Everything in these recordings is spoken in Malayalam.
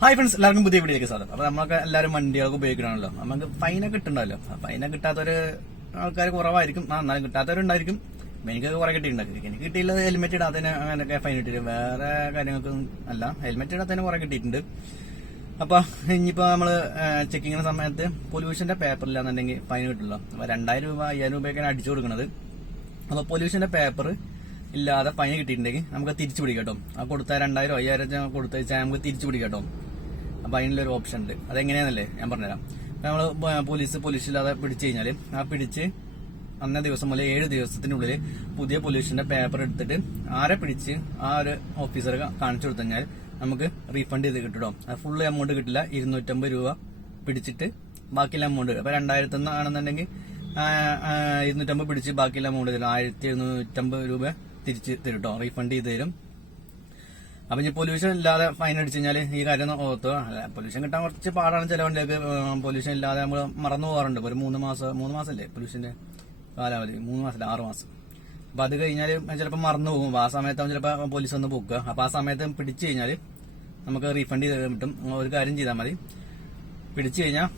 ഹായ് ഫ്രണ്ട്സ് എല്ലാവർക്കും പുതിയ വീഡിയോക്ക് സാധനം അപ്പൊ നമ്മളൊക്കെ എല്ലാവരും വണ്ടികളൊക്കെ ഉപയോഗിക്കണമല്ലോ. നമുക്ക് ഫൈനൊക്കെ കിട്ടുന്നുണ്ടല്ലോ ഫൈനൊക്കെ കിട്ടാത്തൊരു ആൾക്കാർ കുറവായിരിക്കും. ആ എന്നാലും കിട്ടാത്തവരുണ്ടായിരിക്കും. എനിക്കൊക്കെ കുറെ കിട്ടിയിട്ടുണ്ട്. എനിക്ക് കിട്ടിയില്ല ഹെൽമെറ്റ് ഇടാത്തതിന് അങ്ങനെയൊക്കെ ഫൈൻ കിട്ടിയിട്ട് വേറെ കാര്യങ്ങൾക്കൊന്നും അല്ല. ഹെൽമെറ്റ് ഇടാത്തതിന് കുറെ കിട്ടിയിട്ടുണ്ട്. അപ്പൊ ഇനിയിപ്പോ നമ്മൾ ചെക്കിങ്ങിന് സമയത്ത് പൊല്യൂഷന്റെ പേപ്പർ ഇല്ലാന്നുണ്ടെങ്കിൽ ഫൈൻ കിട്ടില്ല. അപ്പൊ രണ്ടായിരം രൂപ അയ്യായിരം രൂപയൊക്കെയാണ് അടിച്ചു കൊടുക്കുന്നത് അപ്പൊ പൊല്യൂഷന്റെ പേപ്പർ ഇല്ലാതെ ഫൈൻ കിട്ടിയിട്ടുണ്ടെങ്കിൽ നമുക്ക് തിരിച്ചു പിടിക്കാം ആ കൊടുത്ത രണ്ടായിരം അയ്യായിരം കൊടുത്ത നമുക്ക് തിരിച്ചു പിടിക്കാം അപ്പൊ അതിനുള്ള ഒരു ഓപ്ഷൻ ഉണ്ട്. അതെങ്ങനെയാന്നല്ലേ ഞാൻ പറഞ്ഞുതരാം. നമ്മൾ പോലീസ് ഇല്ലാതെ പിടിച്ചു കഴിഞ്ഞാൽ ആ പിടിച്ച് അന്നേ ദിവസം മുതൽ ഏഴ് ദിവസത്തിനുള്ളിൽ പുതിയ പൊല്യൂഷന്റെ പേപ്പർ എടുത്തിട്ട് ആരെ പിടിച്ച് ആ ഒരു ഓഫീസറെ കാണിച്ചു കൊടുത്തു നമുക്ക് റീഫണ്ട് ചെയ്ത് കിട്ടും ഫുള്ള് എമൗണ്ട് കിട്ടില്ല. ഇരുന്നൂറ്റമ്പത് രൂപ പിടിച്ചിട്ട് ബാക്കിയുള്ള എമൗണ്ട് അപ്പൊ രണ്ടായിരത്തി ഒന്ന് ആണെന്നുണ്ടെങ്കിൽ ഇരുന്നൂറ്റമ്പത് പിടിച്ച് ബാക്കിയുള്ള എമൗണ്ട് തരും ആയിരത്തി എഴുന്നൂറ്റമ്പത് രൂപ തിരിച്ച് തരും റീഫണ്ട് ചെയ്ത് തരും. അപ്പൊ ഇനി പൊല്യൂഷൻ ഇല്ലാതെ ഫൈൻ അടിച്ചു കഴിഞ്ഞാൽ ഈ കാര്യം ഓർത്തു ഓർത്തുക പൊല്യൂഷൻ കിട്ടാൻ കുറച്ച് പാടാണ് ചിലവണ്ടികൾക്ക്. പൊല്യൂഷൻ ഇല്ലാതെ നമ്മൾ മറന്നു പോകാറുണ്ട്. ഒരു മൂന്ന് മാസം മൂന്ന് മാസമല്ലേ പൊല്യൂഷന്റെ കാലാവധി? മൂന്ന് മാസം ആറ് മാസം. അപ്പൊ അത് കഴിഞ്ഞാൽ ചിലപ്പോൾ മറന്നു പോകും. ആ സമയത്ത് ചിലപ്പോൾ പോലീസ് ഒന്ന് പോക്കുക. അപ്പൊ ആ സമയത്ത് പിടിച്ചു കഴിഞ്ഞാൽ നമുക്ക് റീഫണ്ട് ചെയ്ത് കിട്ടും ഒരു കാര്യം ചെയ്താൽ മതി. പിടിച്ചു കഴിഞ്ഞാൽ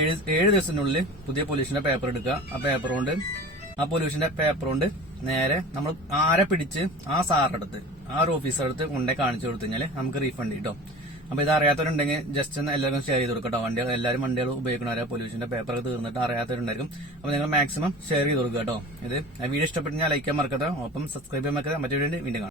ഏഴ് ഏഴ് ദിവസത്തിനുള്ളിൽ പുതിയ പൊല്യൂഷന്റെ പേപ്പർ എടുക്കുക. ആ പേപ്പർ കൊണ്ട് ആ പൊല്യൂഷന്റെ പേപ്പർ കൊണ്ട് നേരെ നമ്മൾ ആരെ പിടിച്ച് ആ സാറിന്റെ അടുത്ത് ആ ഒരു ഓഫീസറുടെ അടുത്ത് കൊണ്ടേ കാണിച്ചു കൊടുത്തു കഴിഞ്ഞാൽ നമുക്ക് റീഫണ്ട് കിട്ടും. അപ്പൊ ഇത് അറിയാത്തവരുണ്ടെങ്കിൽ ജസ്റ്റ് ഒന്ന് എല്ലാവർക്കും ഷെയർ ചെയ്ത് കൊടുക്കട്ടോ. വണ്ടികൾ എല്ലാവരും വണ്ടികൾ ഉപയോഗിക്കണവരെ പൊല്യൂഷന്റെ പേപ്പർ തീർന്നിട്ട് അറിയാത്തവരുണ്ടായിരിക്കും. അപ്പൊ നിങ്ങൾ മാക്സിമം ഷെയർ ചെയ്ത് കൊടുക്കുക കേട്ടോ. ഇത് വീഡിയോ ഇഷ്ടപ്പെട്ടു ഞാൻ ലൈക്കാൻ മറക്കരുത്. ഒപ്പം സബ്സ്ക്രൈബ് ചെയ്യാൻ മറക്കരുത്. മറ്റൊരു വീണ്ടും കാണാം.